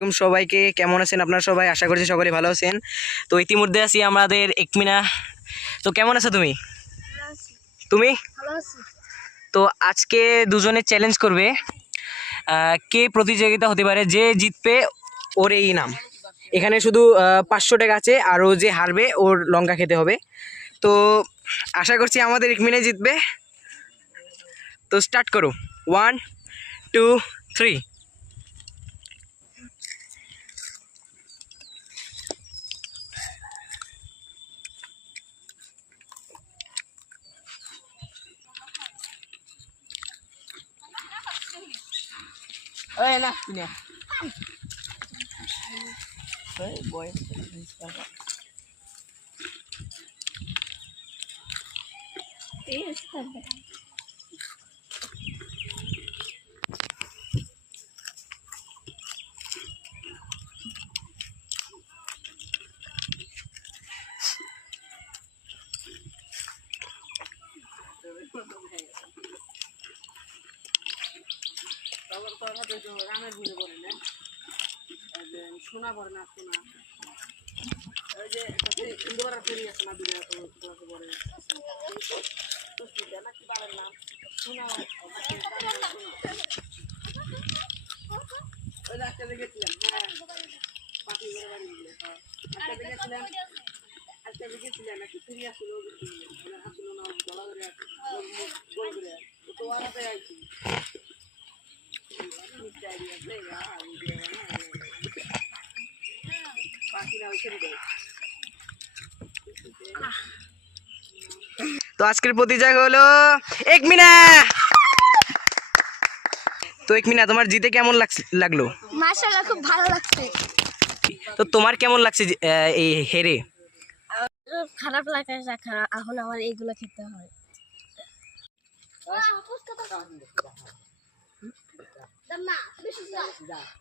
সবাইকে কেমন আছেন আপনারা সবাই? আশা করছি সকলে ভালো আছেন। তো ইতিমধ্যে আছি আমাদের একমিনা। তো কেমন আছো তুমি? তুমি তো আজকে দুজনে চ্যালেঞ্জ করবে, কে প্রতিযোগিতা হতে পারে, যে জিতবে ওর এই নাম। এখানে শুধু 500 টাকা আছে, আর ও যে হারবে ওর লঙ্কা খেতে হবে। তো আশা করছি আমাদের একমিনে জিতবে। তো স্টার্ট করো, 1 2 3। না শোনা পড়ে না, শোনা ওই যে ইন্দোবার ফেরি আছে না, দূরে পরে নাকি বাবার নাম শোনা। ওই রাস্তাতে গেছিলাম, হ্যাঁ পাখি ঘরে বাড়ি গেলে রাস্তাতে গেছিলাম, রাস্তাতে গেছিলাম একটু ফেরি আসছিল, আসছিল না গলা ধরে গোল করে তো আমাদের আইছি তো আজকের প্রতিযোগিতা হলো একমিনা। তো একমিনা, তোমার জিতে কেমন লাগলো? মাশাআল্লাহ, খুব ভালো লাগছে। তো তোমার কেমন লাগছে এই হেরে? খারাপ লাগে, এখন আমার এইগুলো খেতে হয়।